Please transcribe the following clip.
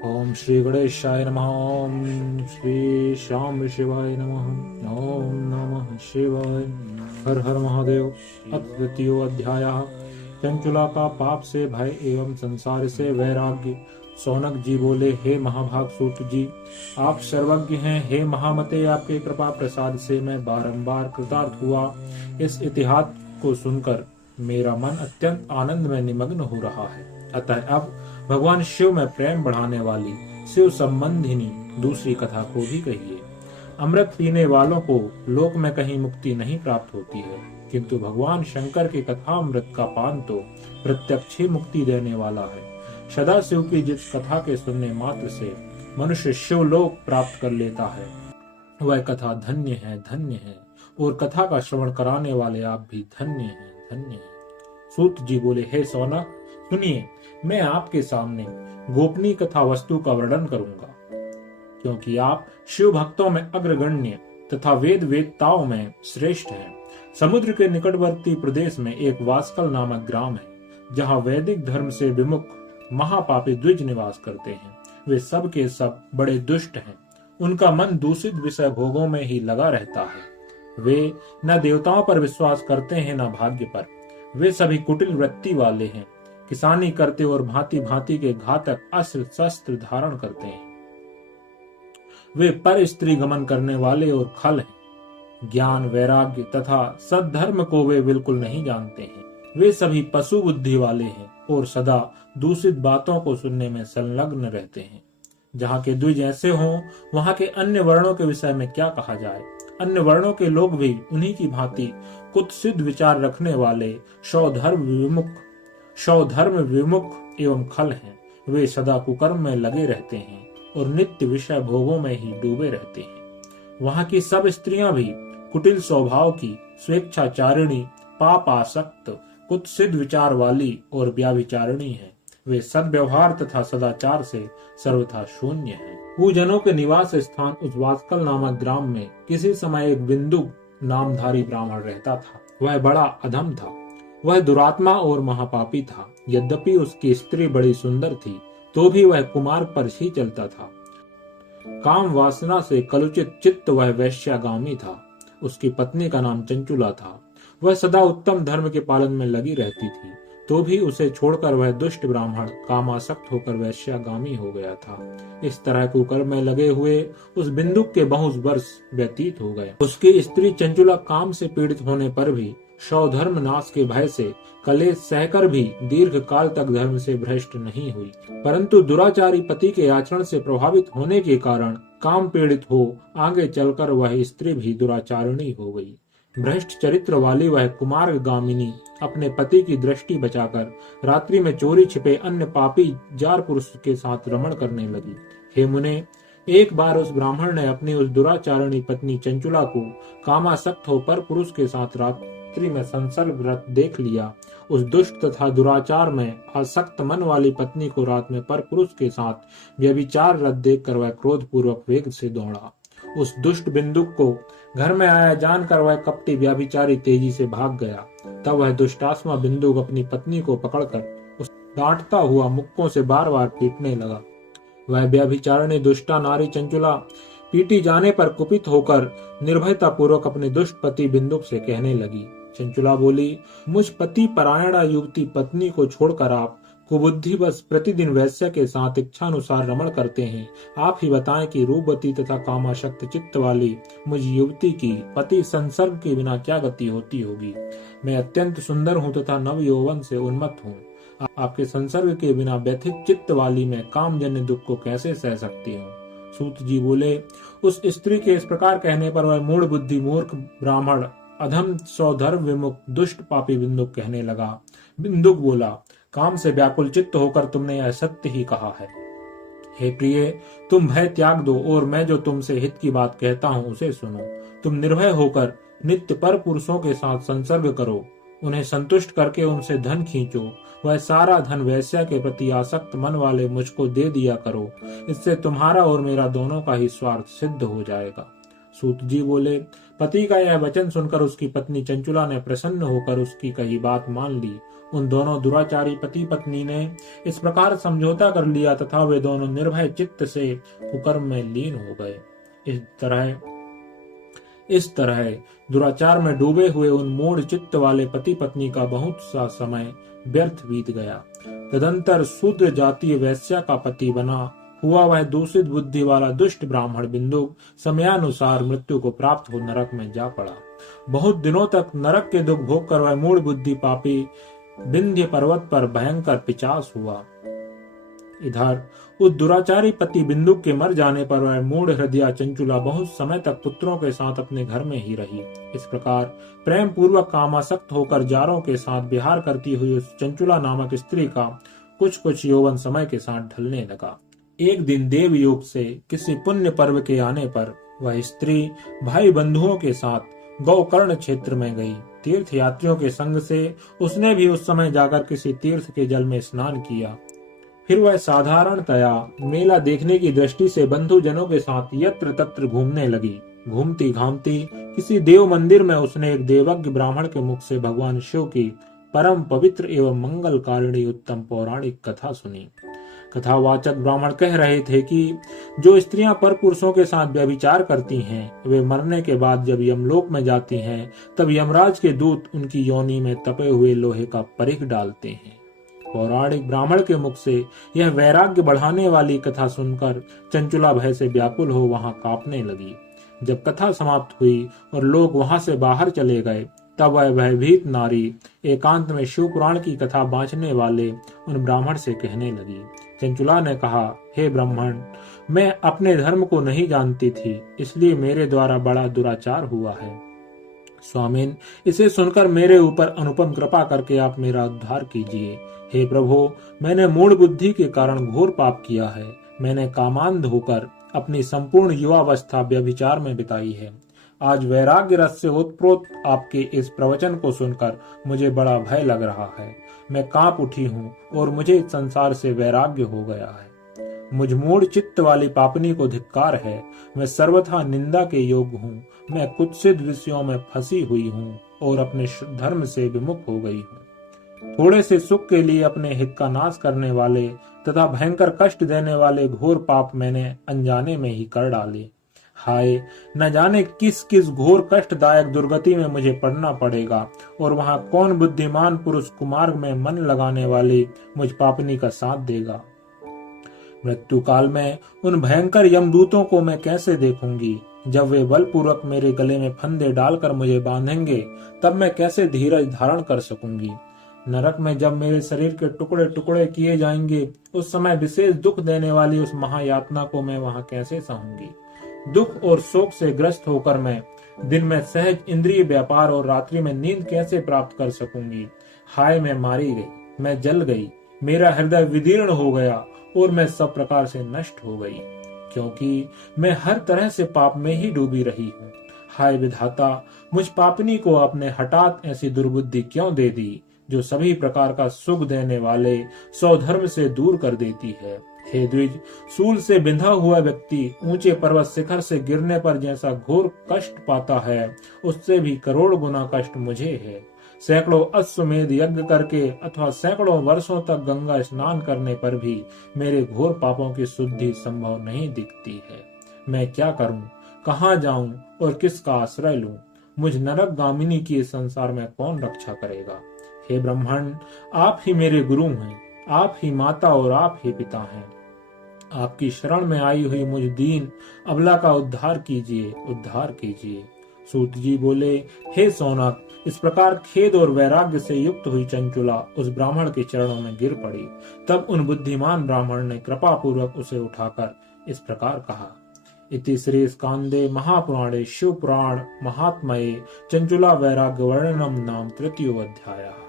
ओम श्री गणेशाय नमः। ओम श्री श्याम शिवाय नमः। ओम नमः शिवाय। हर हर महादेव। अथ द्वितीयो अध्यायः। चंचुला का पाप से भय एवं संसार से वैराग्य। सौनक जी बोले, हे महाभाग सूत जी, आप सर्वज्ञ हैं। हे महामते, आपके कृपा प्रसाद से मैं बारंबार कृतार्थ हुआ। इस इतिहास को सुनकर मेरा मन अत्यंत आनंद में निमग्न हो रहा है। अतः अब भगवान शिव में प्रेम बढ़ाने वाली शिव संबंधिनी दूसरी कथा को भी कहिए। अमृत पीने वालों को लोक में कहीं मुक्ति नहीं प्राप्त होती है, किंतु भगवान शंकर के कथामृत का पान तो प्रत्यक्ष ही मुक्ति देने वाला है। सदा शिव की जिस कथा के सुनने मात्र से मनुष्य शिवलोक प्राप्त कर लेता है, वह कथा धन्य है, धन्य है। और कथा का श्रवण कराने वाले आप भी धन्य हैं, धन्य हैं। सूत जी बोले, हे सौनक, सुनिए, मैं आपके सामने गोपनीय कथा वस्तु का वर्णन करूंगा, क्योंकि आप शिव भक्तों में अग्रगण्य तथा वेद वेदताओं में श्रेष्ठ हैं। समुद्र के निकटवर्ती प्रदेश में एक वास्कल नामक ग्राम है, जहाँ वैदिक धर्म से विमुख महापापी द्विज निवास करते हैं। वे सब के सब बड़े दुष्ट हैं। उनका मन दूषित विषय भोगों में ही लगा रहता है। वे न देवताओं पर विश्वास करते हैं, न भाग्य पर। वे सभी कुटिल वृत्ति वाले हैं, किसानी करते और भांति भांति के घातक अस्त्र शस्त्र धारण करते हैं। वे पर स्त्री गमन करने वाले और खल हैं। ज्ञान, वैराग्य तथा सद्धर्म को वे बिल्कुल नहीं जानते हैं। वे सभी पशु बुद्धि वाले हैं और सदा दूषित बातों को सुनने में संलग्न रहते हैं। जहाँ के द्विज ऐसे हों, वहाँ के अन्य वर्णों के विषय में क्या कहा जाए। अन्य वर्णों के लोग भी उन्हीं की भांति कुत्सित विचार रखने वाले सौधर्म विमुख एवं खल हैं। वे सदा कुकर्म में लगे रहते हैं और नित्य विषय भोगों में ही डूबे रहते हैं। वहां की सब स्त्रियां भी कुटिल स्वभाव की, स्वेच्छाचारिणी, पाप आसक्त, कुत्सित विचार वाली और व्याभिचारिणी हैं। वे सद्व्यवहार तथा सदाचार से सर्वथा शून्य हैं। पूजनों के निवास स्थान उस वास्कल नामक ग्राम में किसी समय एक बिंदु नामधारी ब्राह्मण रहता था। वह बड़ा अधम था। वह दुरात्मा और महापापी था। यद्यपि उसकी स्त्री बड़ी सुंदर थी, तो भी वह कुमार पर ही चलता था। काम वासना से कलुषित चित्त वह वैश्यागामी था। उसकी पत्नी का नाम चंचुला था। वह सदा उत्तम धर्म के पालन में लगी रहती थी, तो भी उसे छोड़कर वह दुष्ट ब्राह्मण कामासक्त होकर वैश्यागामी हो गया था। इस तरह कुकर्म में लगे हुए उस बिंदु के बहुत वर्ष व्यतीत हो गए। उसकी स्त्री चंचुला काम से पीड़ित होने पर भी सौधर्म नाश के भय से कलेश सहकर भी दीर्घ काल तक धर्म से भ्रष्ट नहीं हुई, परंतु दुराचारी पति के आचरण से प्रभावित होने के कारण काम पीड़ित हो आगे चलकर वह स्त्री भी दुराचारिणी हो गई। भ्रष्ट चरित्र वाली वह कुमारगामिनी अपने पति की दृष्टि बचाकर रात्रि में चोरी छिपे अन्य पापी जार पुरुष के साथ रमण करने लगी। हे मुने, एक बार उस ब्राह्मण ने अपनी उस दुराचारिणी पत्नी चंचुला को कामासक्त होकर पुरुष के साथ रात्रि में संसर्ग व्रत देख लिया। उस दुष्ट तथा दुराचार में आसक्त मन वाली पत्नी को रात में पर पुरुष के साथ व्यभिचार व्रत देखकर वह क्रोध पूर्वक वेग से दौड़ा। उस दुष्ट बिंदुक को घर में आया जानकर वह कपटी व्यभिचारी तेजी से भाग गया। तब वह दुष्टात्मा बिंदुक अपनी पत्नी को पकड़कर उस डांटता हुआ मुक्कों से बार बार पीटने लगा। वह व्यभिचारिणी दुष्टा नारी चंचुला पीटी जाने पर कुपित होकर निर्भयता पूर्वक अपने दुष्ट पति बिंदुक से कहने लगी। चंचुला बोली, मुझ पति परायणा युवती पत्नी को छोड़कर आप कुबुद्धि बस प्रतिदिन वैश्य के साथ इच्छानुसार रमण करते हैं। आप ही बताएं कि रूपवती तथा कामाशक्त चित्त वाली मुझ युवती की पति संसर्ग के बिना क्या गति होती होगी। मैं अत्यंत सुंदर हूँ तथा नव यौवन से उन्मत्त हूँ। आपके संसर्ग के बिना व्यथित चित्त वाली मैं कामजन्य दुख को कैसे सह सकती हूँ। सूत जी बोले, उस स्त्री के इस प्रकार कहने पर वह मूढ़ बुद्धि मूर्ख ब्राह्मण अधम सौधर्म विमुख दुष्ट पापी बिंदुक कहने लगा। बिंदुक बोला, काम से व्याकुल चित्त होकर तुमने यह सत्य ही कहा है। हे प्रिय, तुम भय त्याग दो और मैं जो तुमसे हित की बात कहता हूँ उसे सुनो। तुम निर्भय होकर नित्य पर पुरुषों के साथ संसर्ग करो, उन्हें संतुष्ट करके उनसे धन खींचो। वह सारा धन वैश्या के प्रति आसक्त मन वाले मुझको दे दिया करो। इससे तुम्हारा और मेरा दोनों का ही स्वार्थ सिद्ध हो जाएगा। सूत जी बोले, पति का यह वचन सुनकर उसकी पत्नी चंचुला ने प्रसन्न होकर उसकी कही बात मान ली उन दोनों दुराचारी पति पत्नी ने इस प्रकार समझौता कर लिया तथा वे दोनों निर्भय चित्त से कुकर्म में लीन हो गए। इस तरह दुराचार में डूबे हुए उन मूढ़ चित्त वाले पति पत्नी का बहुत सा समय व्यर्थ बीत गया। तदंतर शूद्र जातीय वैश्या का पति बना हुआ वह दूषित बुद्धि वाला दुष्ट ब्राह्मण बिंदु समयानुसार मृत्यु को प्राप्त हो नरक में जा पड़ा। बहुत दिनों तक नरक के दुख भोग कर वह मूढ़ बुद्धि पापी विंध्य पर्वत पर भयंकर पिचास हुआ। इधर उस दुराचारी पति बिंदु के मर जाने पर वह मूढ़ हृदय चंचुला बहुत समय तक पुत्रों के साथ अपने घर में ही रही। इस प्रकार प्रेम पूर्वक कामासक्त होकर जारों के साथ विहार करती हुई उस चंचुला नामक स्त्री का कुछ यौवन समय के साथ ढलने लगा। एक दिन देव योग से किसी पुण्य पर्व के आने पर वह स्त्री भाई बंधुओं के साथ गौकर्ण क्षेत्र में गई। तीर्थ यात्रियों के संग से उसने भी उस समय जाकर किसी तीर्थ के जल में स्नान किया। फिर वह साधारणतया मेला देखने की दृष्टि से बंधु जनों के साथ यत्र तत्र घूमने लगी। घूमती घामती किसी देव मंदिर में उसने एक देवज्ञ ब्राह्मण के मुख से भगवान शिव की परम पवित्र एवं मंगलकारिणी उत्तम पौराणिक कथा सुनी। कथावाचक ब्राह्मण कह रहे थे कि जो स्त्रियां पर पुरुषों के साथ व्यभिचार करती हैं, वे मरने के बाद जब यमलोक में जाती हैं, तब यमराज के दूत उनकी योनि में तपे हुए लोहे का परिघ डालते हैं। पौराणिक ब्राह्मण के मुख से यह वैराग्य बढ़ाने वाली कथा सुनकर चंचुला भय से व्याकुल हो वहां कांपने लगी। जब कथा समाप्त हुई और लोग वहां से बाहर चले गए, तब वह भयभीत नारी एकांत में शिव पुराण की कथा बांचने वाले उन ब्राह्मण से कहने लगी। चंचुला ने कहा, हे ब्राह्मण, मैं अपने धर्म को नहीं जानती थी, इसलिए मेरे द्वारा बड़ा दुराचार हुआ है। स्वामिन, इसे सुनकर मेरे ऊपर अनुपम कृपा करके आप मेरा उद्धार कीजिए। हे प्रभु, मैंने मूढ़ बुद्धि के कारण घोर पाप किया है। मैंने कामांध होकर अपनी संपूर्ण युवावस्था व्यभिचार में बिताई है। आज वैराग्य रस से ओतप्रोत आपके इस प्रवचन को सुनकर मुझे बड़ा भय लग रहा है। मैं कांप उठी हूँ और मुझे इस संसार से वैराग्य हो गया है। मुझ मूढ़ चित्त वाली पापनी को धिक्कार है। मैं सर्वथा निंदा के योग्य हूँ। मैं कुत्सित विषयों में फंसी हुई हूँ और अपने धर्म से विमुख हो गई हूँ। थोड़े से सुख के लिए अपने हित का नाश करने वाले तथा भयंकर कष्ट देने वाले घोर पाप मैंने अनजाने में ही कर डाले। हाय, न जाने किस किस घोर कष्टदायक दुर्गति में मुझे पड़ना पड़ेगा और वहां कौन बुद्धिमान पुरुष कुमार्ग में मन लगाने वाली मुझ पापनी का साथ देगा। मृत्यु काल में उन भयंकर यमदूतों को मैं कैसे देखूंगी। जब वे बलपूर्वक मेरे गले में फंदे डालकर मुझे बांधेंगे, तब मैं कैसे धीरज धारण कर सकूंगी। नरक में जब मेरे शरीर के टुकड़े टुकड़े किए जाएंगे, उस समय विशेष दुख देने वाली उस महायातना को मैं वहां कैसे सहूंगी। दुख और शोक से ग्रस्त होकर मैं दिन में सहज इंद्रिय व्यापार और रात्रि में नींद कैसे प्राप्त कर सकूंगी। हाय, मैं मारी गई, मैं जल गई, मेरा हृदय विदीर्ण हो गया और मैं सब प्रकार से नष्ट हो गई, क्योंकि मैं हर तरह से पाप में ही डूबी रही हूँ। हाय विधाता, मुझ पापनी को आपने हठात ऐसी दुर्बुद्धि क्यों दे दी, जो सभी प्रकार का सुख देने वाले स्वधर्म से दूर कर देती है। हे द्विज, सूल से बिंधा हुआ व्यक्ति ऊंचे पर्वत शिखर से गिरने पर जैसा घोर कष्ट पाता है, उससे भी करोड़ गुना कष्ट मुझे है। सैकड़ों अश्वमेध यज्ञ करके अथवा सैकड़ों वर्षों तक गंगा स्नान करने पर भी मेरे घोर पापों की शुद्धि संभव नहीं दिखती है। मैं क्या करूं, कहां जाऊं और किसका आश्रय लूं। मुझ नरक गामिनी की इस संसार में कौन रक्षा करेगा। हे ब्रह्मण, आप ही मेरे गुरु हैं, आप ही माता और आप ही पिता हैं। आपकी शरण में आई हुई मुझ दीन अबला का उद्धार कीजिए, उद्धार कीजिए। सूत जी बोले, हे सौनक, इस प्रकार खेद और वैराग्य से युक्त हुई चंचुला उस ब्राह्मण के चरणों में गिर पड़ी। तब उन बुद्धिमान ब्राह्मण ने कृपा पूर्वक उसे उठाकर इस प्रकार कहा। इति श्री स्कांदे महापुराणे शिव पुराण महात्मये चंचुला वैराग्य वर्णनम नाम तृतीयो अध्यायः।